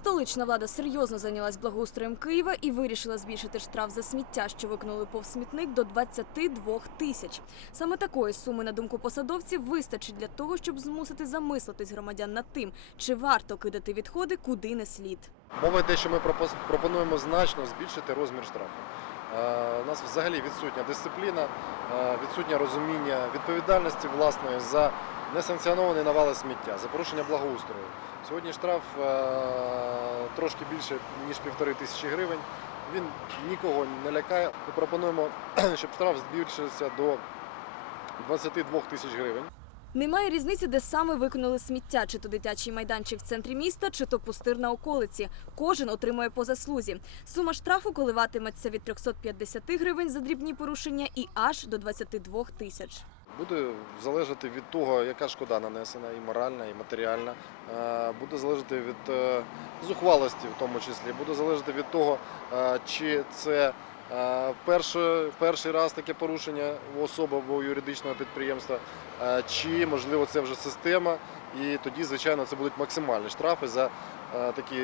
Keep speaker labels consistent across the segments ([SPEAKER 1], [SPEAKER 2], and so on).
[SPEAKER 1] Столична влада серйозно зайнялась благоустроєм Києва і вирішила збільшити штраф за сміття, що викинули повз смітник, до 22 тисяч. Саме такої суми, на думку посадовців, вистачить для того, щоб змусити замислитись громадян над тим, чи варто кидати відходи куди не слід.
[SPEAKER 2] Мова йде, що ми пропонуємо значно збільшити розмір штрафу. Е, У нас взагалі відсутня дисципліна, е, відсутнє розуміння відповідальності власної за несанкціоновані навали сміття, за порушення благоустрою. Сьогодні штраф е, трошки більше ніж півтори тисячі гривень. Він нікого не лякає. Ми пропонуємо, щоб штраф збільшився до 22 тисяч гривень.
[SPEAKER 1] Немає різниці, де саме викинули сміття, чи то дитячий майданчик в центрі міста, чи то пустир на околиці. Кожен отримує по заслузі. Сума штрафу коливатиметься від 350 гривень за дрібні порушення і аж до 22 тисяч.
[SPEAKER 2] Буде залежати від того, яка шкода нанесена, і моральна, і матеріальна. Е, Буде залежати від е, зухвалості, в тому числі. Буде залежати від того, е, чи це перше- перший раз таке порушення у особи або юридичного підприємства, чи можливо це вже система. І тоді, звичайно, це будуть максимальні штрафи за такі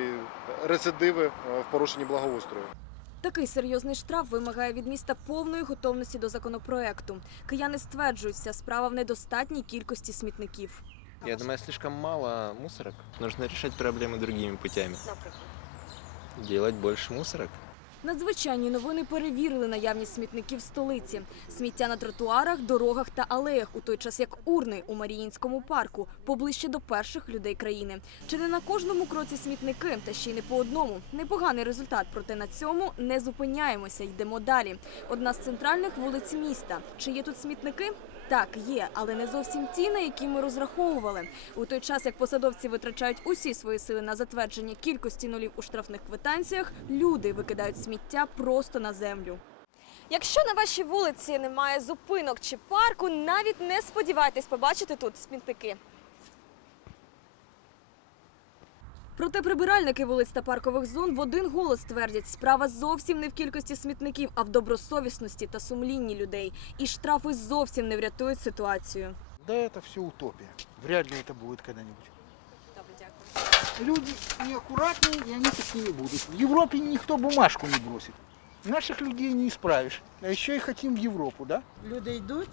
[SPEAKER 2] рецидиви в порушенні благоустрою.
[SPEAKER 1] Такий серйозний штраф вимагає від міста повної готовності до законопроекту. Кияни стверджують, вся справа в недостатній кількості смітників.
[SPEAKER 3] Я думаю, слишком мало мусорок. Нужно решать проблемы другими путями. Делать больше мусорок.
[SPEAKER 1] Надзвичайні новини перевірили наявність смітників в столиці. Сміття на тротуарах, дорогах та алеях, у той час як урни у Маріїнському парку, поближче до перших людей країни. Чи не на кожному кроці смітники, та ще й не по одному. Непоганий результат, проте на цьому не зупиняємося, йдемо далі. Одна з центральних вулиць міста. Чи є тут смітники? Так, є, але не зовсім ті, на які ми розраховували. У той час, як посадовці витрачають усі свої сили на затвердження кількості нулів у штрафних квитанціях, люди викидають сміття просто на землю. Якщо на вашій вулиці немає зупинок чи парку, навіть не сподівайтесь побачити тут смітники. Проте прибиральники вулиць та паркових зон в один голос твердять, справа зовсім не в кількості смітників, а в добросовісності та сумлінні людей. І штрафи зовсім не врятують ситуацію.
[SPEAKER 4] Да это все утопия. Вряд ли это будет когда-нибудь.
[SPEAKER 1] Добре, дякую.
[SPEAKER 4] Люди неаккуратные, и они такие будут. В Европе никто бумажку не бросит. Наших людей не исправишь. А еще и хотим в Европу, да?
[SPEAKER 5] Люди йдуть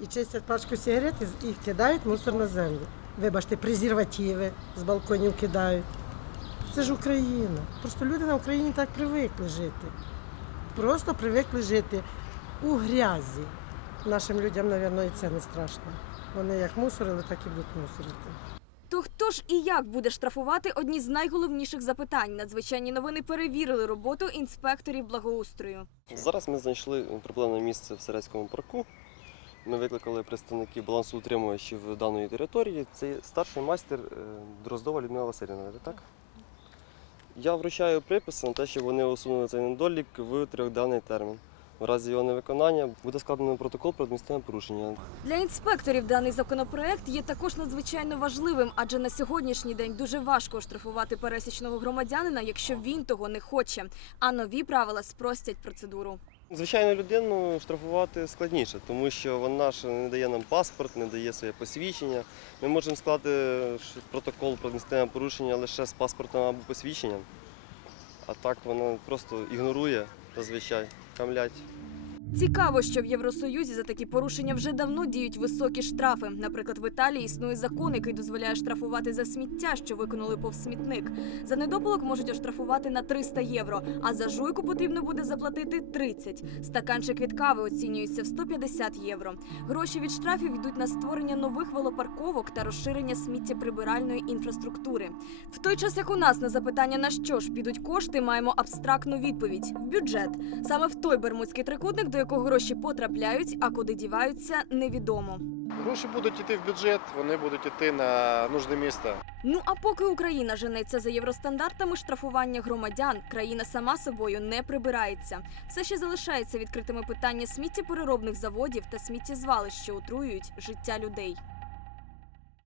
[SPEAKER 5] і чистять пачку сигарет і з- і кидають мусор на землю. Вибачте, презервативи з балконів кидають. Це ж Україна. Просто люди на Україні так привикли жити. Просто привикли жити у грязі. Нашим людям, мабуть, і це не страшно. Вони як мусорили, так і будуть мусорити.
[SPEAKER 1] То хто ж і як буде штрафувати одні з найголовніших запитань? Надзвичайні новини перевірили роботу інспекторів благоустрою.
[SPEAKER 6] Зараз ми знайшли проблемне місце в Серецькому парку. Ми викликали представників балансоутримувачів даної території. Це старший майстер е, Дроздова Людмила Васильівна, так? Я вручаю приписи на те, щоб вони усунули цей недолік в трьохденний термін. В разі його невиконання буде складено протокол про адміністративне порушення.
[SPEAKER 1] Для інспекторів даний законопроект є також надзвичайно важливим, адже на сьогоднішній день дуже важко оштрафувати пересічного громадянина, якщо він того не хоче. А нові правила спростять процедуру.
[SPEAKER 6] Звичайно, людину штрафувати складніше, тому що вона ж не дає нам паспорт, не дає своє посвідчення. Ми можемо склати протокол про адміністративне порушення лише з паспортом або посвідченням. А так вона просто ігнорує зазвичай, камлять.
[SPEAKER 1] Цікаво, що в Євросоюзі за такі порушення вже давно діють високі штрафи. Наприклад, в Італії існує закон, який дозволяє штрафувати за сміття, що викинули повз смітник. За недопалок можуть оштрафувати на 300 євро, а за жуйку потрібно буде заплатити 30. Стаканчик від кави оцінюється в 150 євро. Гроші від штрафів йдуть на створення нових велопарковок та розширення сміттєприбиральної інфраструктури. В той час, як у нас на запитання на що ж підуть кошти, маємо абстрактну відповідь в бюджет. Саме в той бермудський трикутник, до якого гроші потрапляють, а куди діваються, невідомо.
[SPEAKER 2] Гроші будуть йти в бюджет, вони будуть йти на нужди міста.
[SPEAKER 1] Ну а поки Україна женеться за євростандартами штрафування громадян, країна сама собою не прибирається. Все ще залишається відкритими питання сміттєпереробних заводів та сміттєзвалищ, що отруюють життя людей.